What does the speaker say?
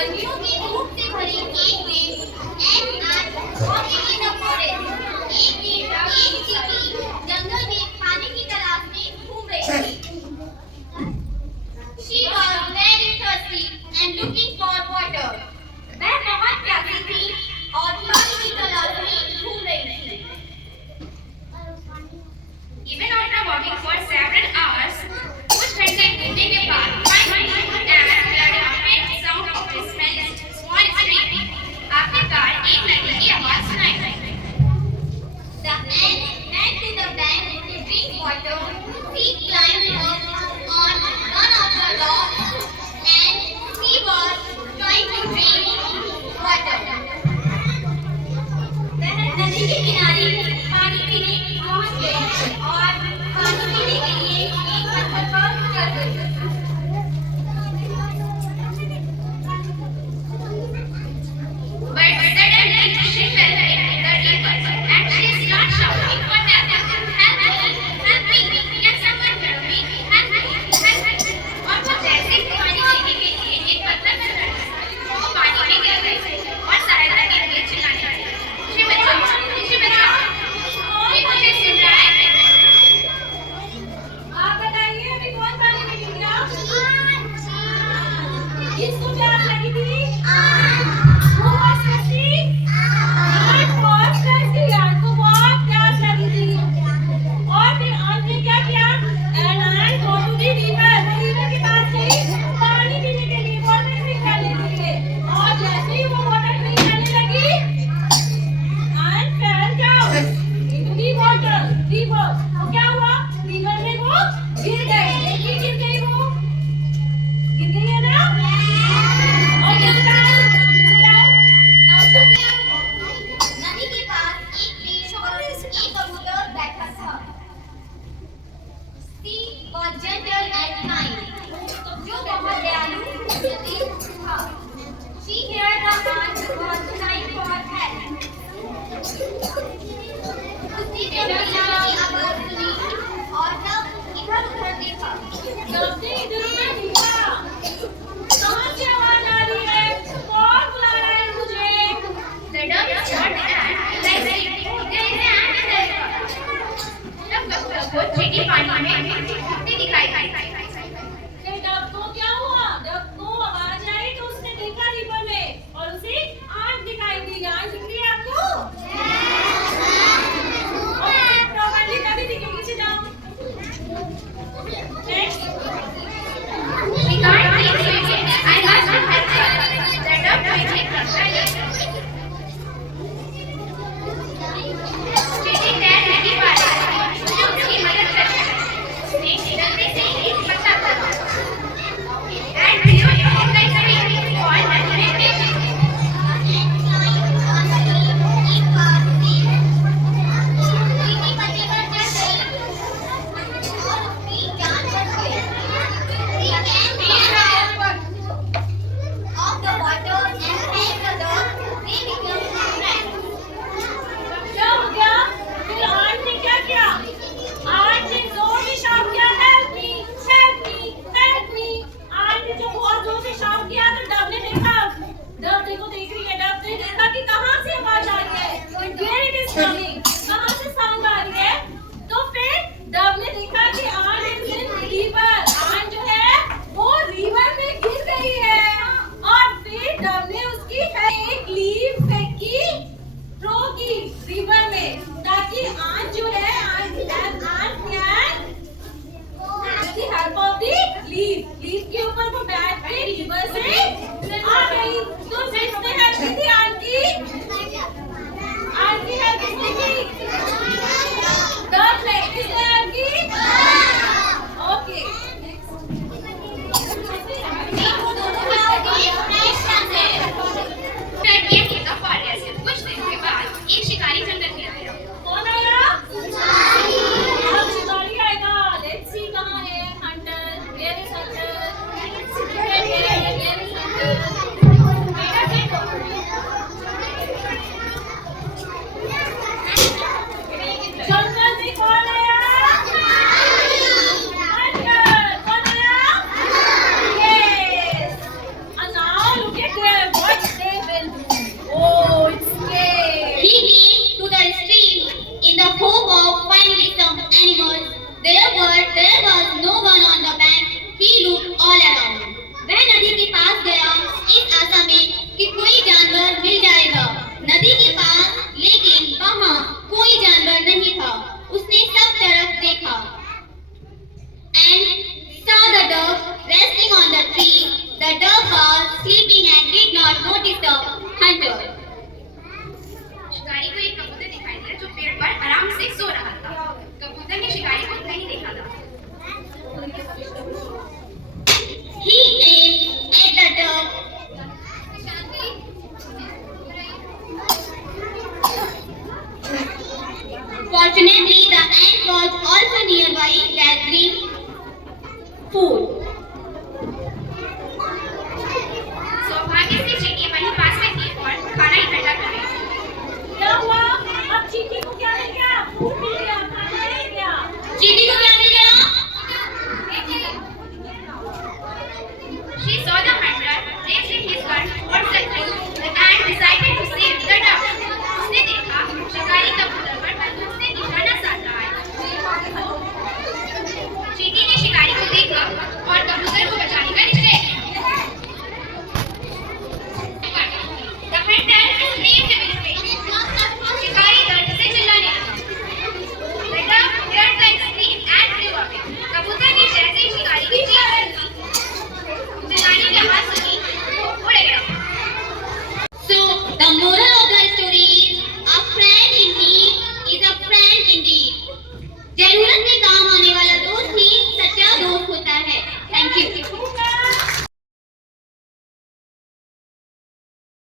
गर्मियों की धूप से भरी एक दिन एन आज वॉकिंग इन द फॉरेस्ट। एक चींटी जंगल में खाने की तलाश में घूम रही थी। She was very thirsty and looking for water. वह बहुत प्यासी थी और पानी की तलाश में घूम रही थी। Even after walking for several hours, कुछ घंटे घूमने के बाद finally Anne heard a faint sound of a small stream. आखिरकार एक नदी की आवाज सुनाई दी। The ant ran to the bank to drink water. He climbed up on one of the logs and he was trying to drink water. वह नदी के किनारे पानी पीने पहुंच गई और पानी पीने के लिए एक पत्थर पर चढ़ गई। But suddenly she fell into the river and she started shouting for help. Help me! Help me! Can someone help me? Help me! Help me! और वो जैसे ही पानी पीने के लिए एक पत्थर पर चढ़ी, वो पानी में गिर गई और सहायता के लिए चिल्लाने लगी। मुझे बचाओ! मुझे बचाओ! कोई मुझे सुन रहा है? आप बताइए अभी कौन पानी में गिर गया? किसको प्यास लगी थी? Who was thirsty? Ant was thirsty. ant को बहुत प्यास लगी थी। और फिर ant ने क्या किया? An ant go to the river. river के पास गई पानी पीने के लिए, water drink करने के लिए। और जैसे ही वो water drink करने लगी, ant fell down into the water. river. तो क्या हुआ? river में वो गिर गई। देखिए गिर गई वो। गिर गई है ना? और गिरता है sleeping and did not notice the hunter. शिकारी को एक कबूतर दिखाई दिया जो पेड़ पर आराम से सो रहा था। कबूतर ने शिकारी को नहीं देखा था। He aimed at the dove. Fortunately, the ant was also nearby gathering food. सौभाग्य से चींटी वहीं पास में थी और खाना इकट्ठा कर रही थी। क्या हुआ? अब चींटी को क्या मिल गया? फूल मिल गया, खाना मिल गया। चींटी को क्या मिल गया? She saw the hunter raising his gun towards the tree. The ant decided to save the dove. उसने देखा शिकारी कबूतर पर बंदूक से निशाना साध रहा है। चींटी ने शिकारी को देखा और कबूतर को बचाने का निश्चय किया। The hunter screamed with pain. शिकारी दर्द से चिल्लाने लगा। The dove heard the scream and flew away. कबूतर ने जैसे ही शिकारी की चीख चिल्लाने की आवाज सुनी, वो उड़ गया। So, the moral of the story is a friend in need is a friend indeed. जरूरत में काम आने वाला दोस्त ही सच्चा दोस्त होता है। Thank you.